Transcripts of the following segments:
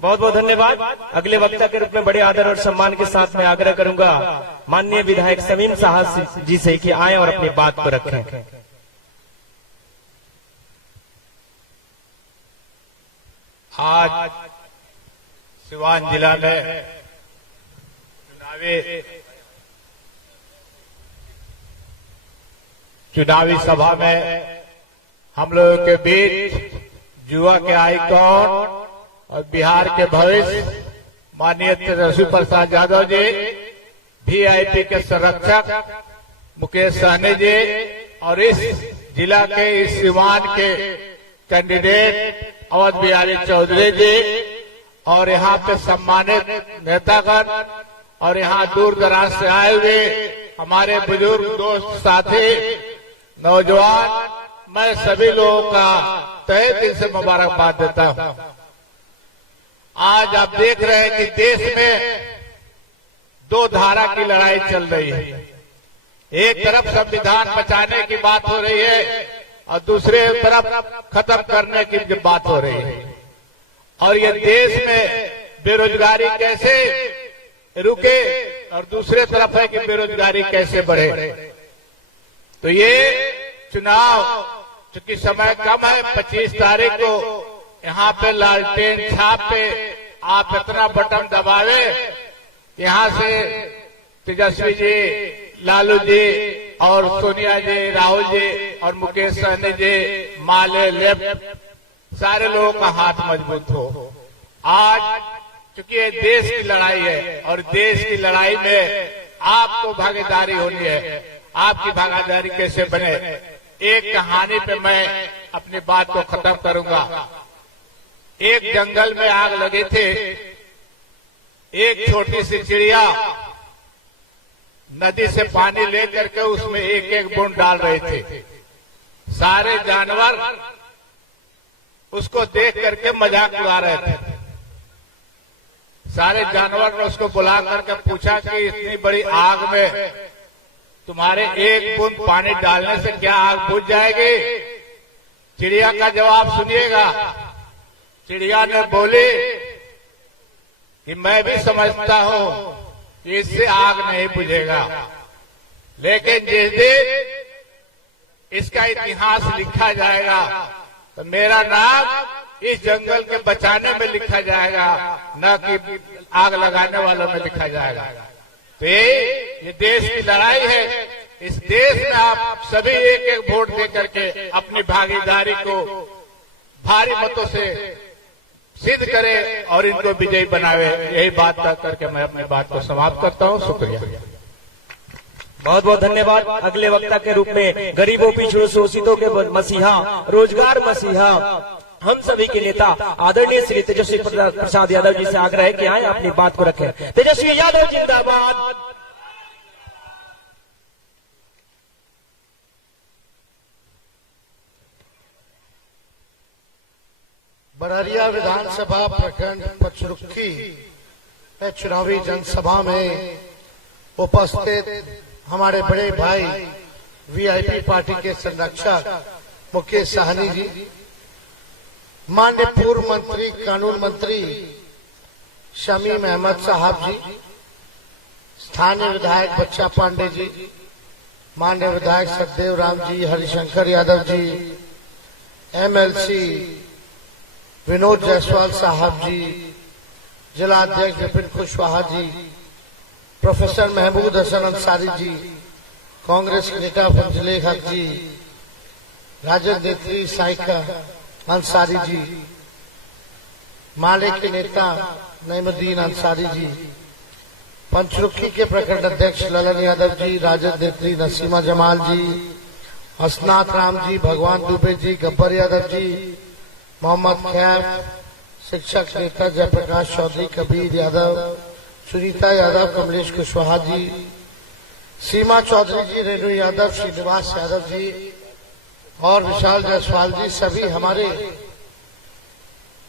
बहुत बहुत धन्यवाद। अगले वक्ता के रूप में बड़े आदर और सम्मान के साथ मैं आग्रह करूंगा माननीय विधायक समीम साहब जी से कि आए और अपनी बात को रखें। आज सिवान जिला में चुनावी सभा में हम लोगों के बीच युवा के आइकॉन और बिहार के भविष्य माननीय तेजस्वी प्रसाद यादव जी, वीआईपी के संरक्षक मुकेश सहनी जी और इस जिला के इस सिवान के कैंडिडेट अवध बिहारी चौधरी जी और यहाँ पे सम्मानित नेतागण और यहाँ दूर दराज से आए हुए हमारे बुजुर्ग दोस्त साथी नौजवान, मैं सभी लोगों का तहे दिल से मुबारकबाद देता हूँ। आज आप देख रहे हैं कि देश में दो धारा की लड़ाई चल रही है। एक तरफ संविधान बचाने की बात हो रही है और दूसरे तरफ खत्म करने की बात हो रही है। और ये देश में बेरोजगारी कैसे रुके और दूसरे तरफ है कि बेरोजगारी कैसे बढ़े। तो ये चुनाव चूंकि समय कम है, 25 तारीख को यहाँ पे लालटेन छाप पे आप इतना बटन दबावे, यहाँ से तेजस्वी जी, लालू जी और सोनिया जी, राहुल जी और मुकेश सहनी जी, माले लेफ्ट, सारे लोगों का हाथ मजबूत हो। आज क्योंकि ये देश की लड़ाई है और देश की लड़ाई में आपको भागीदारी होनी है। आपकी भागीदारी कैसे बने, एक कहानी पे मैं अपनी बात को खत्म करूंगा। एक जंगल में आग लगी थी, एक छोटी सी चिड़िया नदी से पानी लेकर के उसमें एक एक बूंद डाल रहे थे। सारे जानवर उसको देख करके मजाक उड़ा रहे थे। सारे जानवर ने उसको बुला करके पूछा कि इतनी बड़ी आग में तुम्हारे एक बूंद पानी डालने से क्या आग बुझ जाएगी? चिड़िया का जवाब सुनिएगा। चिड़िया ने बोली कि मैं भी समझता हूं कि इससे आग नहीं बुझेगा, लेकिन जिस दिन इसका इतिहास लिखा जाएगा तो मेरा नाम इस जंगल के बचाने में लिखा जाएगा, न कि आग लगाने वालों में लिखा जाएगा। तो ये देश की लड़ाई है। इस देश में आप सभी एक एक वोट दे करके अपनी भागीदारी को भारी मतों से सिद्ध करें और इनको विजयी बनावे। यही बात करके मैं अपनी बात को समाप्त करता हूं। शुक्रिया। बहुत बहुत धन्यवाद। अगले वक्ता के रूप में गरीबों, पिछड़ों, शोषितों के मसीहा, रोजगार मसीहा, हम सभी के नेता आदरणीय श्री तेजस्वी प्रसाद यादव जी से आग्रह है कि आए अपनी बात को रखें। तेजस्वी यादव जिंदाबाद। बड़हरिया विधानसभा प्रखंड पचरुखी में चुनावी जनसभा में उपस्थित हमारे बड़े भाई वीआईपी पार्टी के संरक्षक मुकेश सहनी जी, माननीय पूर्व मंत्री, कानून मंत्री शमीम अहमद साहब जी, स्थानीय विधायक बच्चा पांडे जी, माननीय विधायक सखदेव राम जी, हरिशंकर यादव जी, एमएलसी विनोद जायसवाल साहब जी, जिला अध्यक्ष विपिन कुशवाहा जी, प्रोफेसर महमूद हसन अंसारी जी, कांग्रेस के नेता फंजले हक जी, राजद नेत्री साइका अंसारी जी, माले के नेता नईमुद्दीन अंसारी जी, पंचरुखी के प्रखंड अध्यक्ष ललन यादव जी, राजद नेत्री नसीमा जमाल जी, हसनाथ राम जी, भगवान दुबे जी, गब्बर यादव जी, मोहम्मद खैफ, शिक्षक नेता जयप्रकाश चौधरी, कबीर यादव, सुनीता यादव, कमलेश कुशवाहा जी, सीमा चौधरी जी, रेणु यादव, श्रीनिवास यादव जी और विशाल जायसवाल जी, सभी हमारे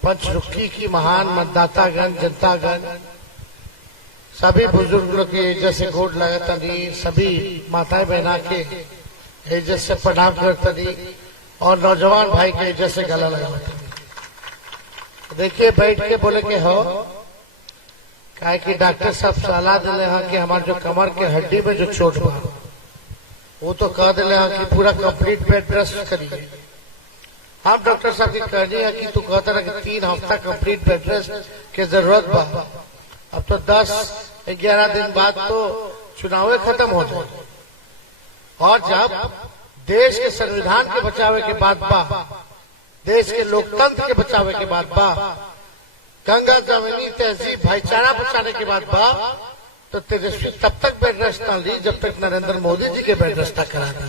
पंचरुखी की महान मतदातागण, जनतागण, सभी बुजुर्गों के जैसे गोड लगातनी, सभी माताएं बहना के जैसे प्रणाम करतनी और नौजवान भाई के जैसे गला लगावतनी। देखिए बैठ के बोले के हो काहे कि डॉक्टर साहब सलाह दिले हैं कि हमारे जो कमर के हड्डी में जो चोट बा वो तो कह दिले हैं कि पूरा कंप्लीट बेड रेस्ट करिए। हम डॉक्टर साहब की कहनी है कि तू कहता रहा कि 3 हफ्ता कंप्लीट बेड रेस्ट की जरूरत बा। अब तो 10-11 दिन बाद तो चुनाव खत्म हो जाए और जब देश के संविधान के बचावे के बाद बा, देश के लोकतंत्र के बचावे के बाद बा, गंगा जमुनी तहजीब भाईचारा बचाने के बाद बा, तो तेजस्वी तब तक बेड रेस्ट न ली जब तक नरेंद्र मोदी जी के बेड रेस्ट करा दी।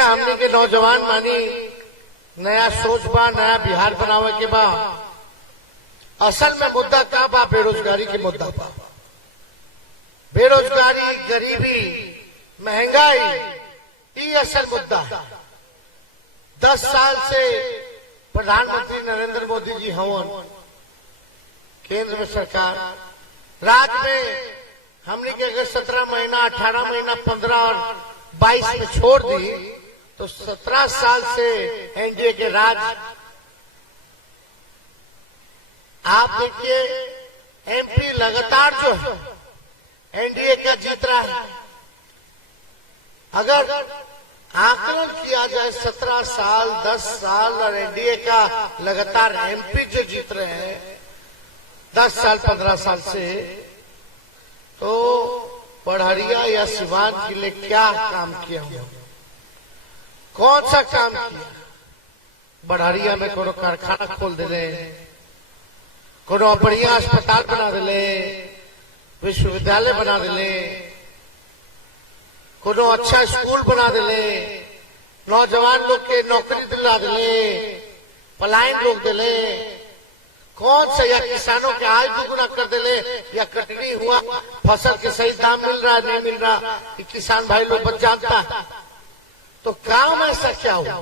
हमने के नौजवान मानी नया सोच बा, नया बिहार बनावे के बा। असल में मुद्दा क्या बा? बेरोजगारी के मुद्दा बा। बेरोजगारी, गरीबी, महंगाई, ये असल मुद्दा है। 10 साल से प्रधानमंत्री नरेंद्र मोदी जी हवन, केंद्र में सरकार, राज्य में हमने के अगर 17 महीना, 18 महीना, 15 और 22 में छोड़ दी तो 17 साल से एनडीए के राज। आप देखिए एमपी लगातार जो है एनडीए का जीत रहा है। अगर आकलन किया जाए 17 साल, 10 साल और एनडीए का लगातार एमपी जो जीत रहे हैं 10 साल, 15 साल से, तो पढ़रिया या सिवान के लिए क्या काम किया हुआ? कौन सा काम किया? बढ़िया में कोनो कारखाना खोल दिले, कोनो बढ़िया अस्पताल बना दिले, विश्वविद्यालय बना दिले, कोनो अच्छा स्कूल बना दिले, नौजवान लोग के नौकरी दिला दिले, पलायन रोक दिले। कौन सा? या किसानों के आय दुगुना कर दिले, या कटनी हुआ, फसल के सही दाम मिल रहा है नहीं मिल रहा, कि किसान भाई लोग बच जानता है। तो काम ऐसा क्या हुआ?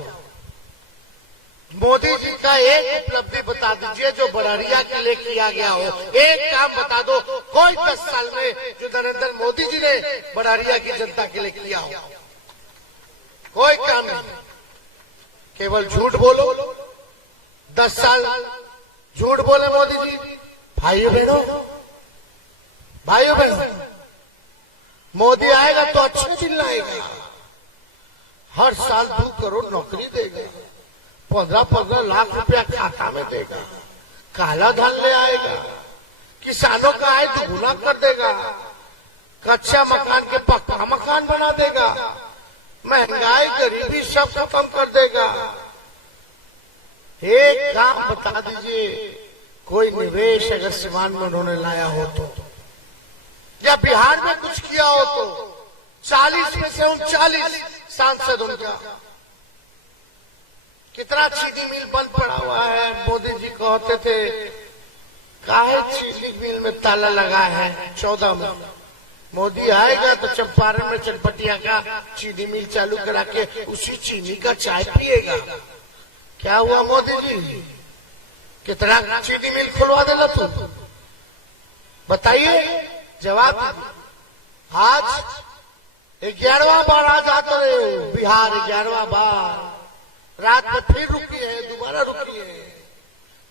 मोदी जी का एक उपलब्धि बता दीजिए जो बढ़िया के लिए किया गया हो। एक काम बता दो कोई 10 साल में जो नरेंद्र मोदी जी ने बढ़िया की जनता के लिए किया हो। कोई काम नहीं, केवल झूठ बोलो। 10 साल झूठ बोले मोदी जी। भाइयों बहनों, मोदी आएगा तो अच्छे दिन लाएगा। हर साल 2 करोड़ नौकरी देगा, 15-15 लाख रुपया खाता में देगा, काला धन ले आएगा, किसानों का आय दुगुना कर देगा, कच्चा मकान के पक्का मकान बना देगा, महंगाई, गरीबी सब खत्म कर देगा। एक काम बता दीजिए, कोई निवेश अगर सीमांत में उन्होंने लाया हो तो, या बिहार में कुछ किया हो तो। 40 में से 39 सांसद उनका। कितना चीनी मिल बंद पड़ा हुआ है। मोदी जी कहते थे काहे चीनी मिल में ताला लगा है 14 में। मोदी आएगा तो चंपारण में चटपटिया का चीनी मिल चालू करा के उसी चीनी का चाय पिएगा। क्या हुआ मोदी जी? कितना चीनी मिल खुलवा देना तू? बताइए, जवाब। आज 11वां बार आ जाते रहे बिहार, 11वां बार। रात में फिर रुकी है, दोबारा रुकी है।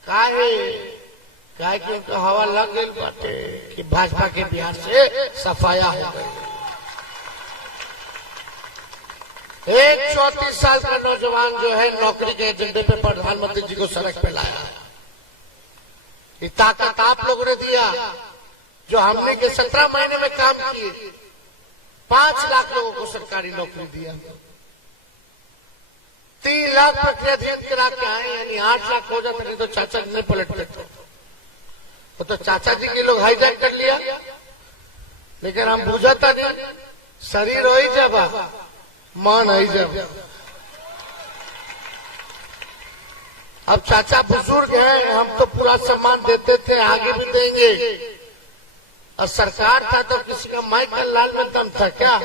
काहे कि उनका हवा लग गई बाटे कि भाजपा के बिहार से सफाया हो गई। एक 34 साल का नौजवान जो है नौकरी के एजेंडे पे प्रधानमंत्री जी को सड़क पे लाया। ये ताकत आप लोगों ने दिया जो हमने के 17 महीने में काम किए। 5 लाख लोगों को सरकारी नौकरी दिया, 3 लाख प्रक्रियाधीन करा के आए, यानी 8 लाख हो जाते नहीं तो चाचा जी नहीं पलटते तो चाचा जी के लोग हाईजैक कर लिया। लेकिन हम बुझाता नहीं, शरीर हो ही जब मन ही जब। अब चाचा बुजुर्ग हैं, हम तो पूरा सम्मान देते थे, आगे भी देंगे। और सरकार था तो किसी का माइकल लाल में दम था क्या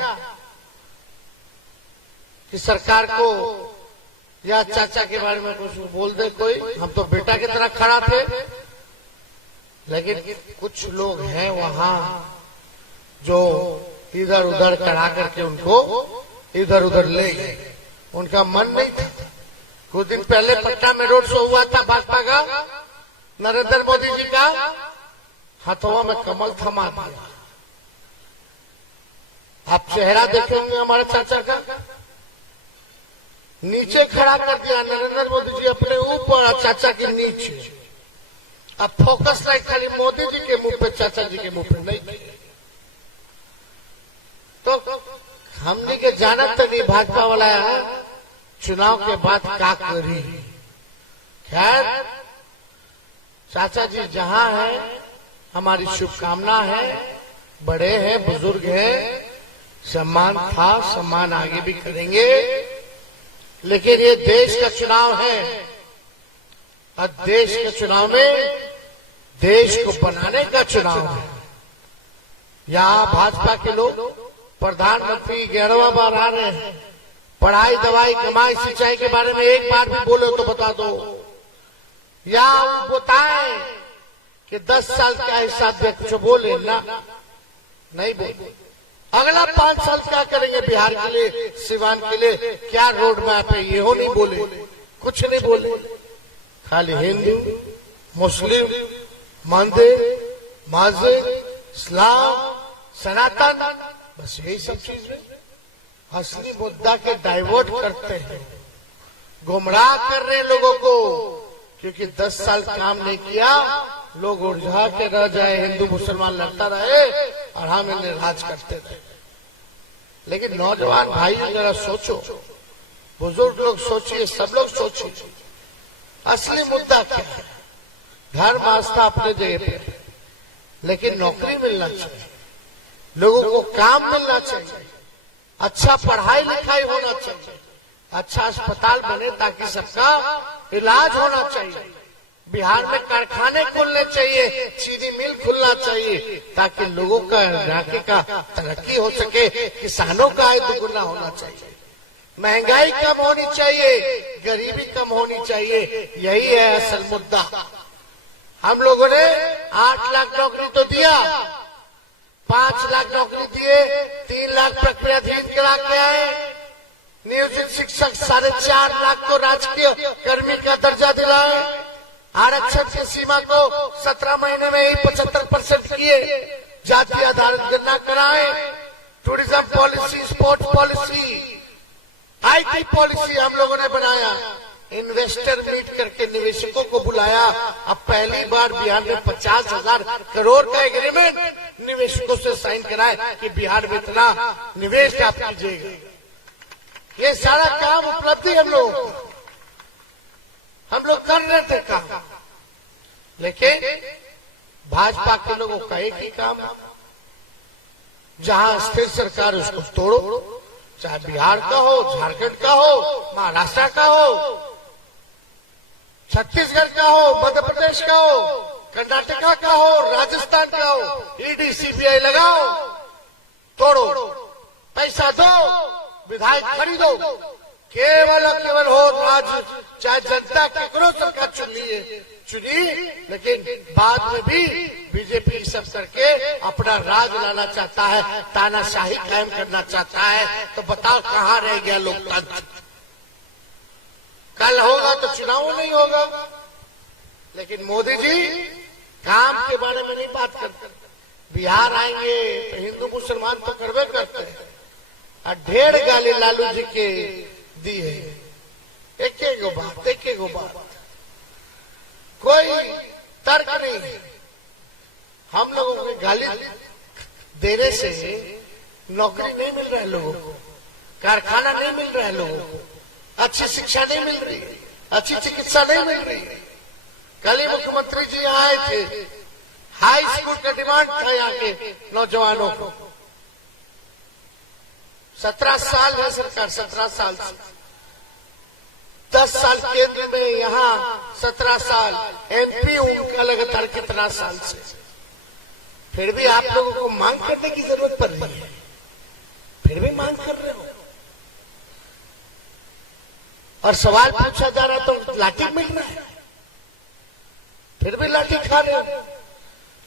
कि सरकार को या चाचा के बारे में कुछ बोल दे कोई? हम तो बेटा की तरह खड़ा थे। लेकिन कुछ लोग हैं वहां जो इधर उधर करा करके उनको इधर उधर ले गए। उनका मन नहीं था, कुछ दिन पहले पटना में रोड शो हुआ था भाजपा का, नरेंद्र मोदी जी का हाथों में कमल थमा दिया। आप चेहरा देखे होंगे हमारे चाचा का, नीचे खड़ा कर दिया नरेंद्र मोदी जी अपने ऊपर और चाचा के नीचे। अब फोकस लाइट खाली मोदी जी के मुंह पे, चाचा जी के मुंह पे नहीं। तो हमने के जानत तो नहीं भाजपा वाला चुनाव के बाद क्या करी। खैर चाचा जी जहां है हमारी शुभकामना है, बड़े हैं, बुजुर्ग हैं, सम्मान था, सम्मान आगे भी करेंगे। लेकिन ये देश का चुनाव है और देश के चुनाव में देश को बनाने का चुनाव है। यहाँ भाजपा के लोग प्रधानमंत्री 11वां बार आ रहे हैं, पढ़ाई, दवाई, कमाई, सिंचाई के बारे में एक बार भी बोले तो बता दो, या बताएं कि 10 साल का हिस्सा दे, कुछ बोले ना, नहीं बोले। अगला 5 साल क्या करेंगे बिहार के लिए, सिवान के लिए, क्या रोड मैप है, ये हो नहीं बोले, कुछ नहीं बोले। खाली हिंदू, मुस्लिम, मंदिर, मस्जिद, इस्लाम, सनातन, बस यही सब चीजें असली मुद्दा के डाइवर्ट करते हैं, गुमराह कर रहे हैं लोगों को। क्योंकि 10 साल काम नहीं किया, लोग उलझा के रह जाए, हिंदू मुसलमान लड़ता रहे और हम इन्हें राज करते रहे। लेकिन नौजवान भाई जरा सोचो, बुजुर्ग लोग सोचिए, सब लोग सोचिए, असली मुद्दा क्या है। धर्म आस्था अपने जगह पे, लेकिन नौकरी मिलना चाहिए, लोगों को काम मिलना चाहिए, अच्छा पढ़ाई लिखाई होना चाहिए, अच्छा अस्पताल बने ताकि सबका इलाज होना चाहिए। बिहार में कारखाने खुलने चाहिए, चीनी मिल खुलना चाहिए ताकि लोगों का इलाके का तरक्की हो सके, किसानों का आय दुगुना होना चाहिए, महंगाई कम होनी चाहिए, गरीबी कम होनी चाहिए। यही है असल मुद्दा। हम लोगों ने 8 लाख नौकरी तो दिया, 5 लाख नौकरी दिए, 3 लाख प्रक्रियाधीन करा के आए, नियोजित शिक्षक 4.5 लाख को राजकीय कर्मी का दर्जा दिलाए, आरक्षण की सीमा को 17 महीने में ही 75% किए, जाति आधारित गणना कराए, tourism policy, sports policy, IT policy हम लोगों ने बनाया, इन्वेस्टर मीट करके निवेशकों को बुलाया। अब पहली बार बिहार में 50,000 करोड़ का एग्रीमेंट निवेशकों से साइन कराए कि बिहार में इतना निवेश आप कीजिएगा। ये सारा काम उपलब्धि हम लोग कर रहे थे काम, लेकिन भाजपा के लोगों का एक ही काम, जहां स्थिर सरकार उसको तोड़ो, चाहे बिहार का हो, झारखंड का हो, महाराष्ट्र का हो, छत्तीसगढ़ का हो, मध्य प्रदेश का हो, कर्नाटका का हो, राजस्थान का हो, ईडी सीबीआई लगाओ, तोड़ो, पैसा दो, विधायक खरीदो, केवल हो आज चाहे जनता केकरो सरकार चुनी, लेकिन बाद में भी बीजेपी सब करके अपना राज लाना चाहता है, तानाशाही कायम करना चाहता है। तो बताओ कहाँ रह गया लोकतंत्र? कल होगा तो चुनाव नहीं होगा, लेकिन मोदी जी काम के बारे में नहीं बात करते। बिहार आएंगे तो हिंदू मुसलमान तो करवे करते हैं, और ढेर गाली लालू जी के दी है, एक बात, कोई तर्क नहीं। हम लोगों को गाली देने से नौकरी नहीं मिल रहा है लोगों को, कारखाना नहीं मिल रहा है लोगों को, अच्छी शिक्षा नहीं मिल रही, अच्छी चिकित्सा नहीं मिल रही। कल ही मुख्यमंत्री जी आए थे, हाई स्कूल का डिमांड था यहाँ के नौजवानों को। 17 साल है सरकार, 17 साल से 10 साल केंद्र में, यहाँ 17 साल MP उनका लगातार कितना साल से, फिर भी आप लोगों को मांग करने की जरूरत पड़ रही है, फिर भी मांग कर रहे हो। और सवाल पूछा जा रहा तो लाठी मिल रहा है, फिर भी लाठी खा रहे हो।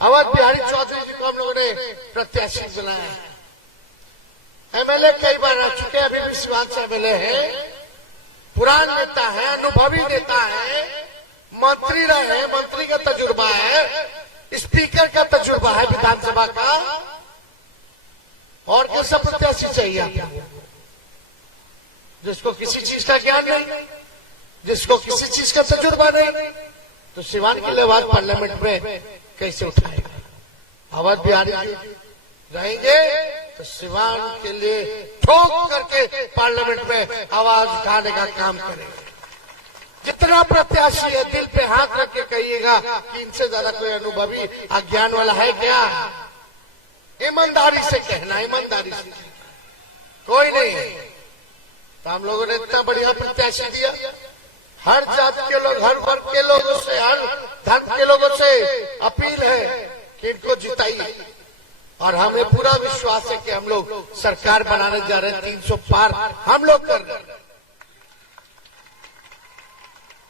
अवध बिहारी चौधरी जी को हम लोगों ने प्रत्याशी बनाया है, MLA कई बार आ चुके, अभी भी सिवान से MLA है, पुरान नेता है, अनुभवी नेता है, मंत्री रहे, मंत्री का तजुर्बा है, स्पीकर का तजुर्बा है विधानसभा का, और कैसा प्रत्याशी चाहिए आपको जिसको किसी चीज का ज्ञान नहीं, जिसको किसी चीज का तजुर्बा नहीं, तो सिवान के लिए आवाज पार्लियामेंट में कैसे उठाएगा? आवाज बिहारी रहेंगे तो सिवान के लिए ठोक करके पार्लियामेंट में आवाज उठाने का काम करेंगे। जितना प्रत्याशी है दिल पे हाथ रख के कहिएगा कि इनसे ज्यादा कोई अनुभवी अज्ञान वाला है क्या? ईमानदारी से कहना, ईमानदारी से, कोई नहीं है। तो हम लोगों ने इतना बढ़िया प्रत्याशी दिया, हर जाति के लोग, हर वर्ग के लोगों से, हर धर्म के लोगों से अपील है कि इनको जिताइए। और हमें पूरा विश्वास है कि हम लोग सरकार बनाने जा रहे हैं, 300 पार हम लोग कर रहे हैं।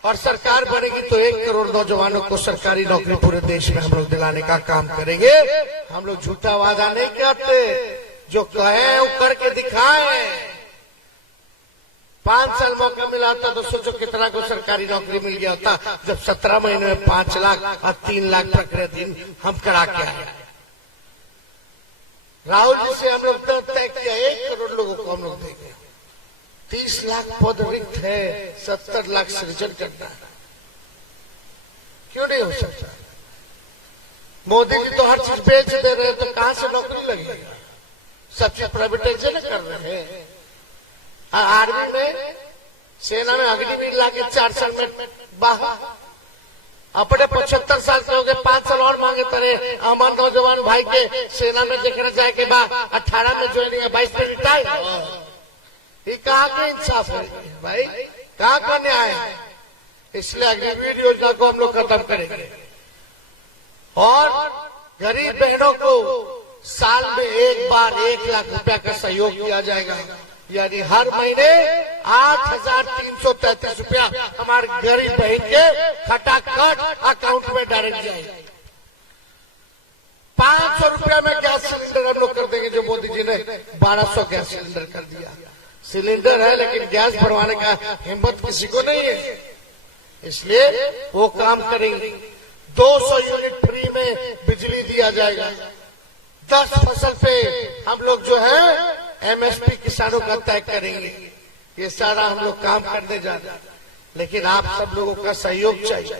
और सरकार बनेगी तो 1 करोड़ नौजवानों को सरकारी नौकरी पूरे देश में हम लोग दिलाने का काम करेंगे। हम लोग झूठा वादा नहीं करते, जो कहे वो करके दिखाए। 5 साल मौका मिला था तो सोचो कितना को सरकारी नौकरी मिल गया था, जब 17 महीने में 5 लाख और 3 लाख प्रक्रिया दिन हम करा के आए। राहुल जी से हम लोग तय किया 1 करोड़ लोगों को हम लोग देंगे। 30 लाख पद रिक्त है, 70 लाख सृजन करना है, क्यों नहीं हो सकता? मोदी जी तो हर चीज बेच दे रहे हैं, तो कहां से नौकरी लगेगा? सब चीज प्राइवेटाइजेशन कर रहे हैं। आर्मी में, सेना में अग्निवीर लाके 4 साल में बाहर, अपने 75 साल से हो गए, 5 साल और मांगे तरे। हमारे नौजवान भाई के सेना में देखने जाए के बाद 18 में ज्वाइनिंग है, 22 में रिटायर। ये कहाँ का इंसाफ है भाई, कहाँ का न्याय है? इसलिए अग्निवीर योजना को हम लोग खत्म करेंगे और गरीब बहनों को साल में एक बार 1 लाख रुपया का सहयोग किया जाएगा। यानी हर महीने 8,333 रुपया हमारे गरीब बहन के खटाखट अकाउंट में डायरेक्ट जाएगा। 500 रुपया में गैस सिलेंडर हम लोग कर देंगे, जो मोदी जी ने 1200 गैस सिलेंडर कर दिया। सिलेंडर है लेकिन गैस भरवाने का हिम्मत किसी को नहीं है, इसलिए वो काम करेंगे। 200 यूनिट फ्री में बिजली दिया जाएगा। 10 फसल पे हम लोग जो है एमएसपी किसानों का तय करेंगे। ये सारा हम लोग काम करने जा रहे हैं, लेकिन आप सब लोगों का सहयोग चाहिए।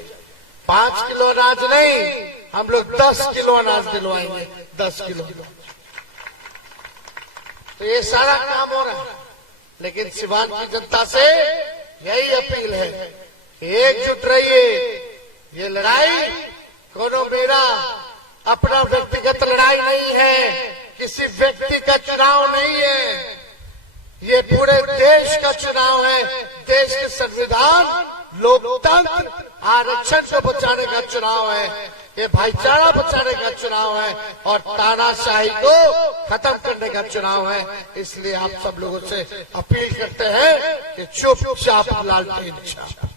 5 किलो अनाज नहीं, हम लोग 10 किलो अनाज दिलवाएंगे, 10 किलो। तो ये सारा काम हो रहा है, लेकिन सिवान की जनता से यही अपील है कि एकजुट रहिए। ये लड़ाई कोनो मेरा अपना व्यक्तिगत लड़ाई नहीं है, किसी व्यक्ति का चुनाव नहीं है, ये पूरे देश का चुनाव है। देश के संविधान, लोकतंत्र, आरक्षण को बचाने का चुनाव है, ये भाईचारा बचाने का चुनाव है और तानाशाही को खत्म करने का चुनाव है। इसलिए आप सब लोगों से अपील करते हैं कि चुपचाप लालटेन छाप,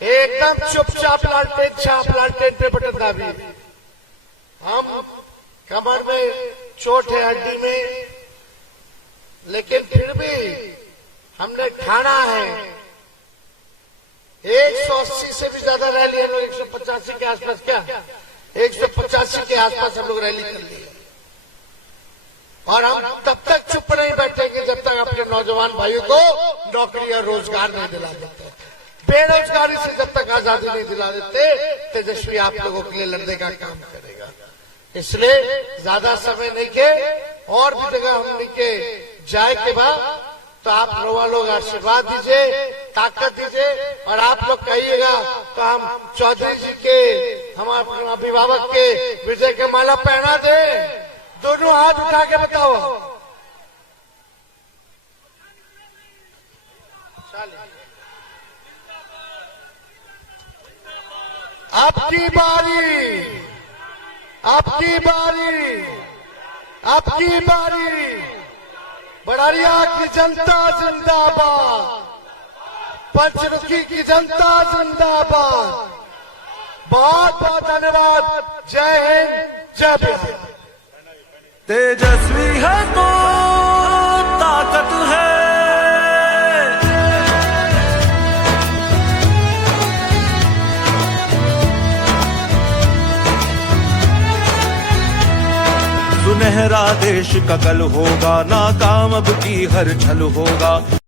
एकदम चुपचाप लालटेन छाप, लालटेन पे बटन दाबिए। हम कमर में चोट है, हड्डी में, लेकिन फिर भी हमने ठाना है। 180 से भी ज्यादा रैली हम लोग 185 के आसपास, क्या 185 के आसपास हम लोग रैली कर ली। और हम तब तक चुप नहीं बैठेंगे जब तक अपने नौजवान भाइयों को नौकरी और रोजगार नहीं दिला देते। बेरोजगारी से जब तक आजादी नहीं दिला देते, तेजस्वी आप लोगों के लिए लड़ने का काम करेगा। इसलिए ज्यादा समय नहीं के, और भी जगह हम नहीं के जाए के बाद, तो आप लोग आशीर्वाद दीजिए, ताकत दीजिए, और आप लोग कहिएगा तो हम चौधरी जी के, हमारे अभिभावक के विजय के माला पहना दे। दोनों हाथ उठा के बताओ। आपकी बारी, आपकी बारी, आपकी बारी। बड़ारिया की जनता जिंदाबाद, पंचरुखी की जनता जिंदाबाद। बहुत बहुत धन्यवाद। जय हिंद, जय बिहार। तेजस्वी है तो ताकत है, सुनहरा देश का कल होगा, नाकाम अब की हर छल होगा।